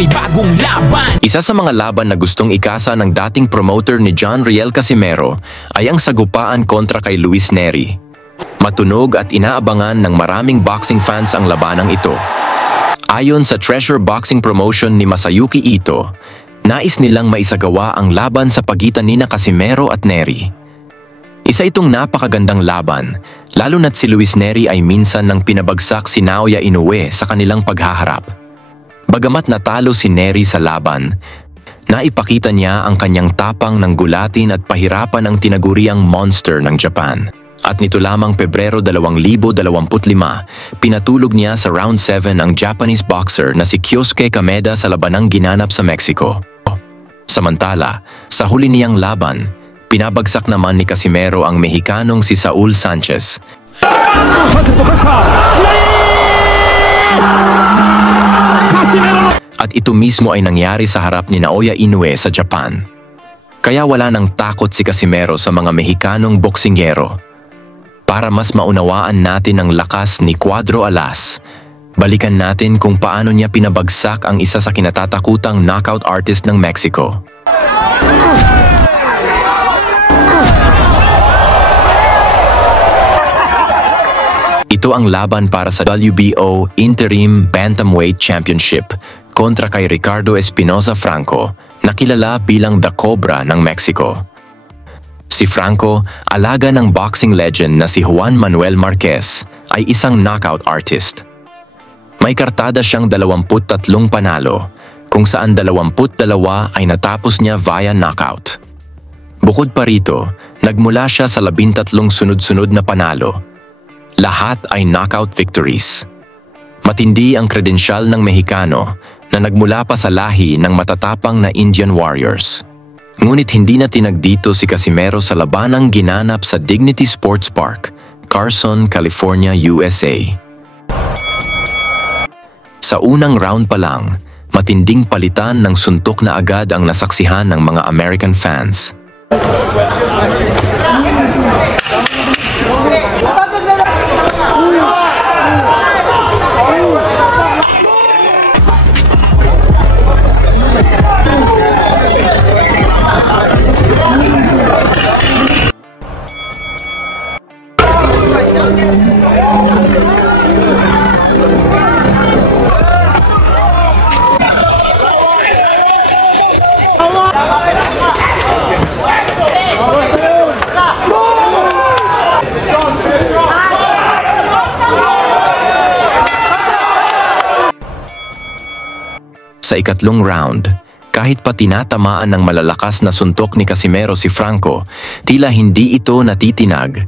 may bagong laban. Isa sa mga laban na gustong ikasa ng dating promoter ni John Riel Casimero ay ang sagupaan kontra kay Luis Nery. Matunog at inaabangan ng maraming boxing fans ang labanang ito. Ayon sa Treasure Boxing Promotion ni Masayuki Ito, nais nilang maisagawa ang laban sa pagitan nina Casimero at Nery. Isa itong napakagandang laban, lalo na't si Luis Nery ay minsan nang pinabagsak si Naoya Inoue sa kanilang paghaharap. Bagamat natalo si Nery sa laban, naipakita niya ang kanyang tapang ng gulatin at pahirapan ang tinaguriang monster ng Japan. At nito lamang Pebrero 2025, pinatulog niya sa round 7 ang Japanese boxer na si Kyosuke Kameda sa labanang ginanap sa Mexico. Samantala, sa huli niyang laban, pinabagsak naman ni Casimero ang Mexicanong si Saul Sanchez. At ito mismo ay nangyari sa harap ni Naoya Inoue sa Japan. Kaya wala nang takot si Casimero sa mga Mexicanong boksingero. Para mas maunawaan natin ang lakas ni Cuadro Alas, balikan natin kung paano niya pinabagsak ang isa sa kinatatakutang knockout artist ng Mexico. Ito ang laban para sa WBO Interim Bantamweight Championship kontra kay Ricardo Espinosa Franco, na kilala bilang The Cobra ng Mexico. Si Franco, alaga ng boxing legend na si Juan Manuel Marquez, ay isang knockout artist. May kartada siyang 23 panalo, kung saan 22 ay natapos niya via knockout. Bukod pa rito, nagmula siya sa 13 sunod-sunod na panalo. Lahat ay knockout victories. Matindi ang kredensyal ng Mexicano na nagmula pa sa lahi ng matatapang na Indian warriors. Ngunit hindi na tinagdito si Casimero sa labanang ginanap sa Dignity Sports Park, Carson, California, USA. Sa unang round pa lang, matinding palitan ng suntok na agad ang nasaksihan ng mga American fans. Sa ikatlong round, kahit pa tinatamaan ng malalakas na suntok ni Casimero si Franco, tila hindi ito natitinag.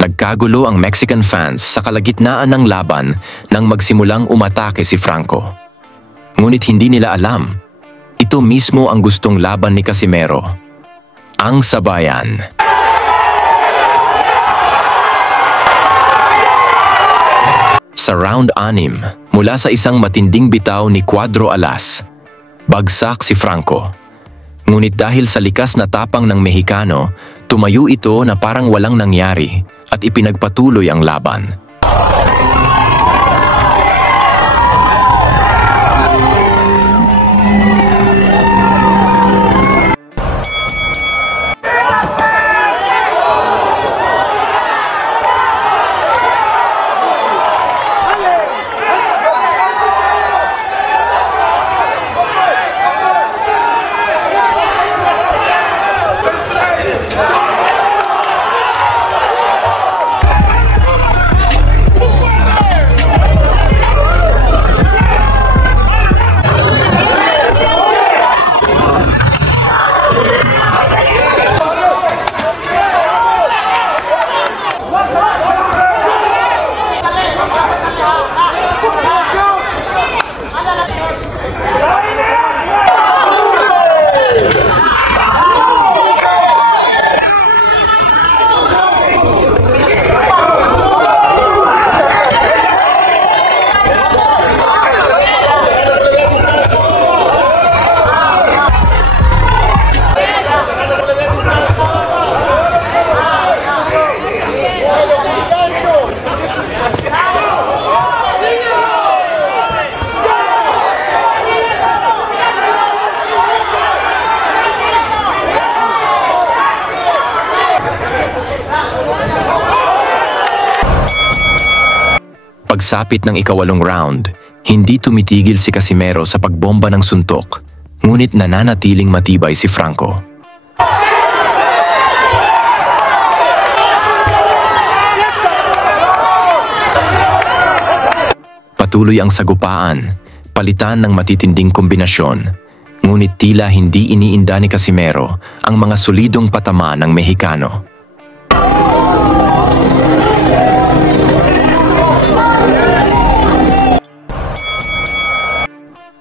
Nagkagulo ang Mexican fans sa kalagitnaan ng laban nang magsimulang umatake si Franco. Ngunit hindi nila alam, ito mismo ang gustong laban ni Casimero, ang sabayan. Sa round 6, mula sa isang matinding bitaw ni Cuadro Alas, bagsak si Franco. Ngunit dahil sa likas na tapang ng Mexicano, tumayo ito na parang walang nangyari at ipinagpatuloy ang laban. pagsapit ng ikawalong round, hindi tumitigil si Casimero sa pagbomba ng suntok, ngunit nananatiling matibay si Franco. Patuloy ang sagupaan, palitan ng matitinding kombinasyon, ngunit tila hindi iniinda ni Casimero ang mga solidong patama ng Mexicano.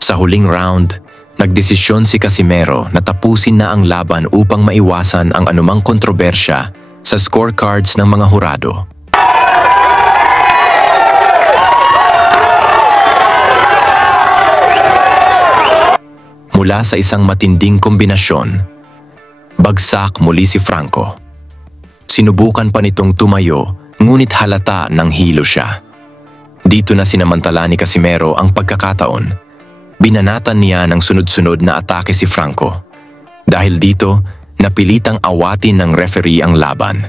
Sa huling round, nagdesisyon si Casimero na tapusin na ang laban upang maiwasan ang anumang kontrobersya sa scorecards ng mga hurado. Mula sa isang matinding kombinasyon, bagsak muli si Franco. Sinubukan pa nitong tumayo, ngunit halata ng hilo siya. Dito na sinamantala ni Casimero ang pagkakataon. Binanatan niya ng sunod-sunod na atake si Franco. Dahil dito, napilitang awatin ng referee ang laban.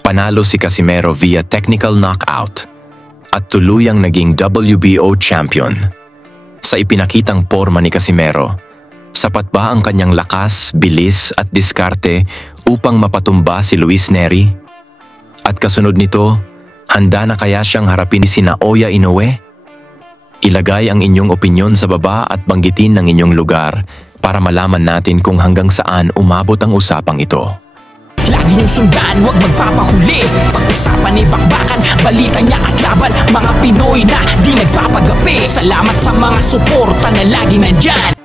Panalo si Casimero via technical knockout at tuluyang naging WBO champion. Sa ipinakitang porma ni Casimero, sapat ba ang kanyang lakas, bilis at diskarte upang mapatumba si Luis Nery? At kasunod nito, handa na kaya siyang harapin si Naoya Inoue? Ilagay ang inyong opinyon sa baba at banggitin ang inyong lugar para malaman natin kung hanggang saan umabot ang usapang ito. Lagi niyong sundan, huwag magpapahuli. Pag-usapan ay bakbakan, balita niya at laban. Mga Pinoy na di nagpapagapi. Salamat sa mga suporta na lagi nandyan.